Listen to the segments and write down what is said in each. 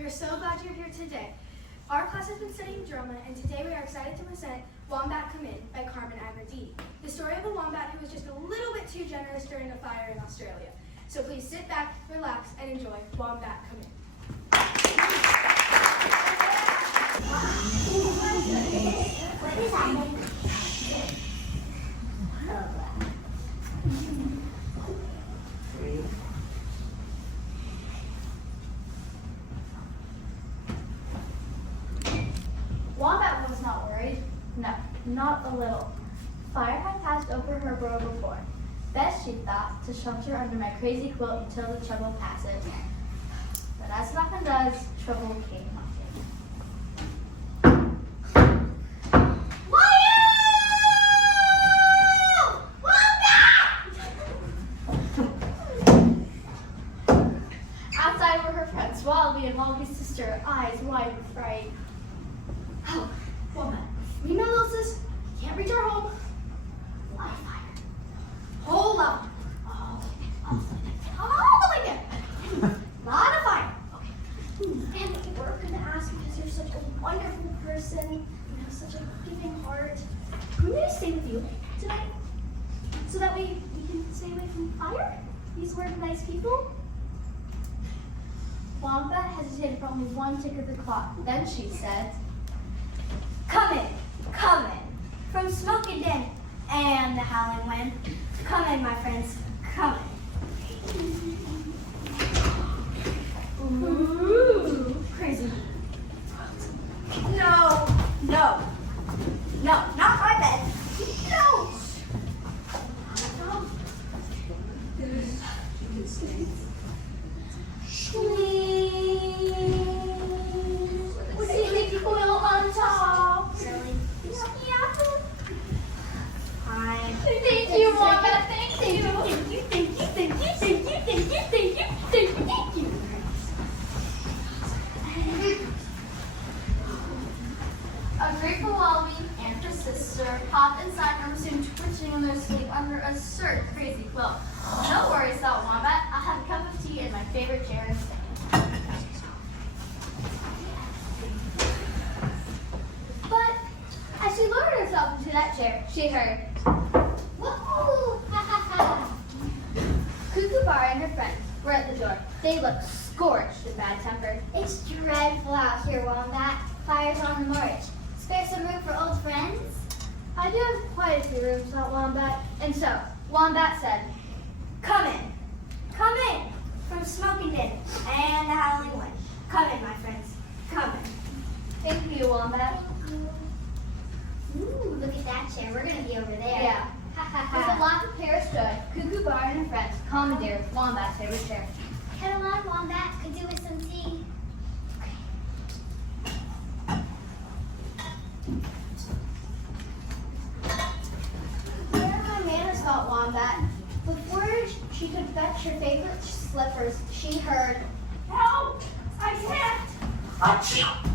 We're so glad you're here today. Our class has been studying drama, and today we are excited to present Wombat Come In by Carmen Agardini, the story of a wombat who was just a little bit too generous during a fire in Australia. So please sit back, relax, and enjoy Wombat Come In. Wombat was not worried. No, not a little. Fire had passed over her burrow before. Best, she thought, to shelter under my crazy quilt until the trouble passes. But as it often does, trouble came knocking. Outside were her friends, Wallaby and Wallaby's sister, eyes wide with fright. Oh, Wombat, we know Elsa's. Can't reach our home. Light a fire. Hold up. All the way there. Light a fire. Okay. And we're going to ask because you're such a wonderful person. You have such a giving heart. We're going to stay with you tonight so that we can stay away from fire. These were nice people. Wombat hesitated for only one tick of the clock. Then she said, "Come in, come in, from smoking din and the howling wind. Come in, my friends, come in." Ooh, crazy. No, no, no, not my bed. No. Sleepy quill on top. Really? Yeah. Fine. Thank you, Wombat. Thank you. Thank you. A grateful Wallaby and her sister popped inside her room, soon twitching in their sleep under a certain crazy quilt. No worries, thought Wombat. I'll have a cup of tea in my favorite chair and stay. But as she lowered herself into that chair, she heard, "Woohoo! Ha ha ha!" Cuckoo Bar and her friends were at the door. They looked scorched and bad-tempered. It's dreadful out here, Wombat. Fire's on the march. Spare some room for old friends? I do have quite a few rooms, thought Wombat. And so, Wombat said, "Come in, from smoking din and the howling wind. Come in, my friends, come in." Thank you, Wombat. Ooh, look at that chair. We're going to be over there. Yeah. Ha ha As the ha. laughing pair stood, Cuckoo Bar and her friends commandeered Wombat's favorite chair. Come on, Wombat. Could do with some tea. Where are my manners, thought Wombat. Before she could fetch her favorite slippers, she heard, "Help! I can't!"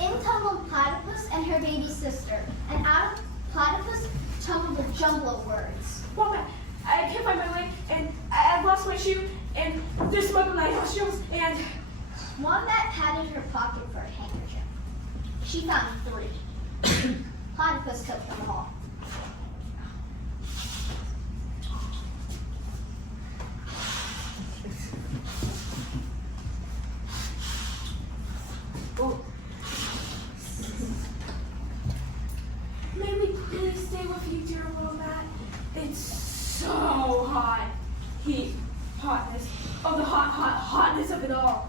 In tumbled Platypus and her baby sister, and out of Platypus tumbled a jumble of words. Wombat, I can't find my way, and I've lost my shoe, and there's smoke in my nostrils, and... Wombat patted her pocket for a handkerchief. She found 3. Platypus took them all. May we please stay with you, dear Wombat? It's so hot. Heat, hotness. Oh, the hotness of it all.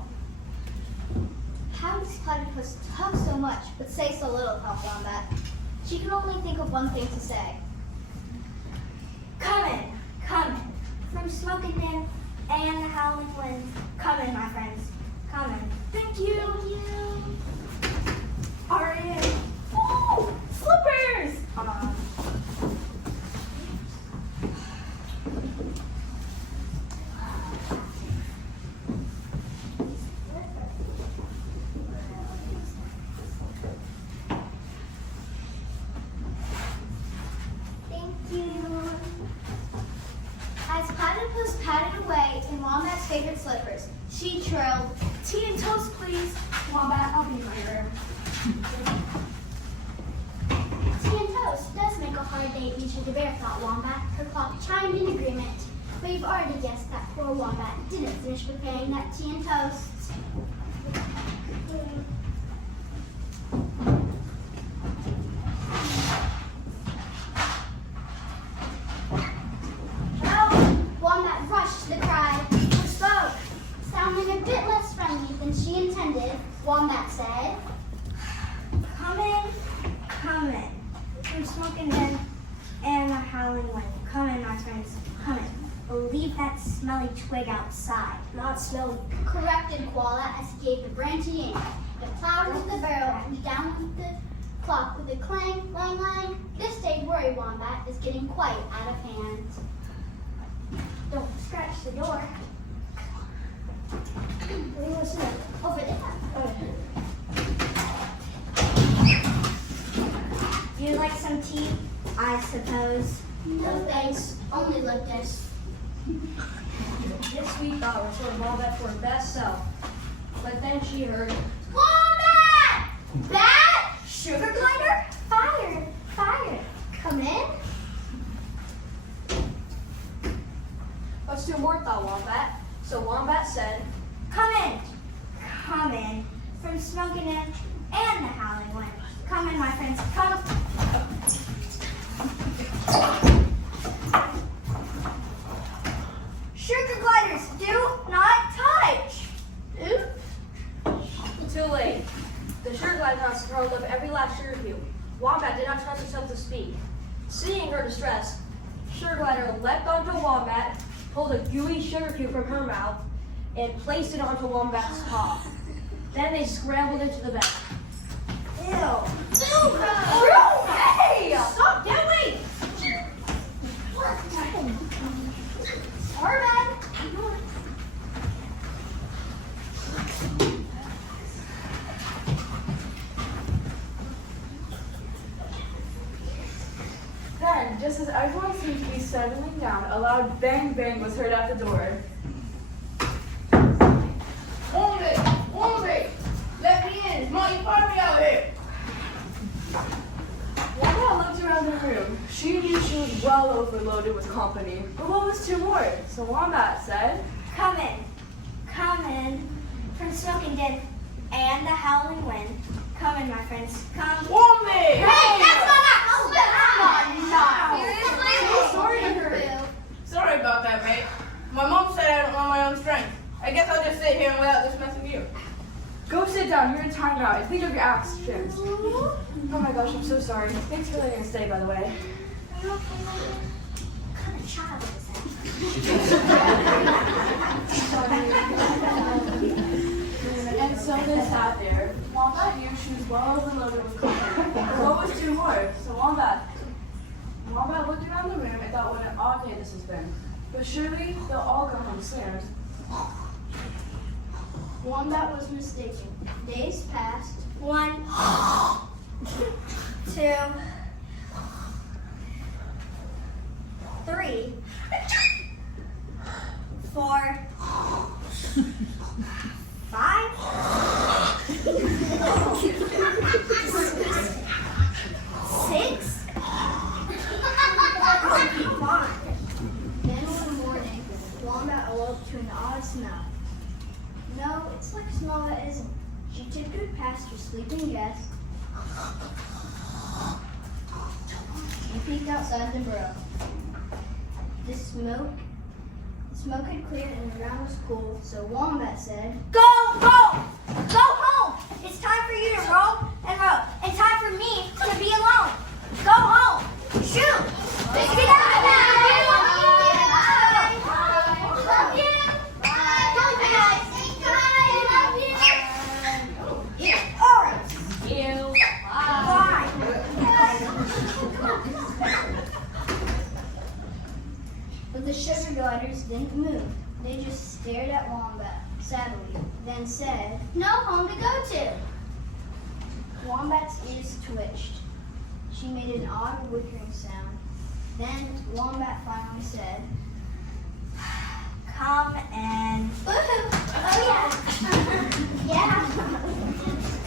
How does Platypus talk so much, but say so little, thought Wombat? She could only think of one thing to say. Come in, from smoking din and the howling wind. Come in, my friends, come in. Thank you. R.A. Ooh, slippers! Come on. Thank you. As Platypus patted away in Wombat's favorite slippers. She trilled, Tea and toast, please. Wombat, I'll be in my room. "Tea and toast does make a hard day each of the bear," thought Wombat. Her clock chimed in agreement. But you've already guessed that poor Wombat didn't finish preparing that tea and toast. Wombat rushed to the cry. Who spoke? Sounding a bit less friendly than she intended, Wombat said, Come in, come in. From smoking den and a howling wind. Come in, my friends, come in. Leave that smelly twig outside. Not smelly. corrected Koala as he gave the brandy in. It plowed into the barrel and down with the clock with a clang, lang, lang. This day, Worry Wombat is getting quite out of hand. Don't scratch the door. Over there. You'd like some tea, I suppose? No thanks, only Liptus. This we thought restored Wombat for her best self. But then she heard, Wombat! Bat? Sugar glider? Fire! Fire! Come in? let's do more, thought Wombat. So Wombat said, Come in, come in. From smoking in and the howling wind. Come in, my friends, come. Sugar gliders, do not touch. too late. The sugar glider house hurled up every last sugar cube. Wombat did not trust herself to speak. Seeing her distress, sugar glider leapt onto Wombat, pulled a gooey sugar cube from her mouth, and placed it onto Wombat's top. Then they scrambled into the bed. Ew. Hey! Stop, get away! Or bed? Then, just as everyone seemed to be settling down, a loud bang bang was heard at the door. Wombat! Let me in! It's my party out here! Wanda looked around the room. She knew she was well overloaded with company. But what was two more? So Wombat said, Come in, from smoking den and the howling wind. Come in, my friends, come. Wombat! Hey, that's not that! Sorry to hurt. Sorry about that, mate. My mom said I don't know my own strength. I guess I'll just sit here and wait out this mess with you. Go sit down, you're in timeout, and think of your actions. Oh my gosh, I'm so sorry. Thanks for letting us stay, by the way. What kind of child is that? And so they sat there. Wombat knew she was well overloaded with company. But what was two more? So Wombat looked around the room and thought what an odd day this has been. But surely they'll all go home soon. Wombat was mistaken. Days passed. 1, 2, 3, 4, 5, 6. Come on. Then one morning, Wombat awoke to an odd smell. No, it's like smell that isn't. She tiptoed past her sleeping guest and peeked outside the burrow. The smoke had cleared and the ground was cool, so Wombat said, Go home! Go home! It's time for you to roam and roam, and time for me to be alone. Go home! Shoot! Get out of there! Love you! Don't be nice! Love you! All right. Ew. Bye. but the sugar gliders didn't move. They just stared at Wombat sadly, then said, No home to go to. Wombat's ears twitched. She made an odd whickering sound. Then Wombat finally said, come in. Woohoo! Oh yeah. Yeah.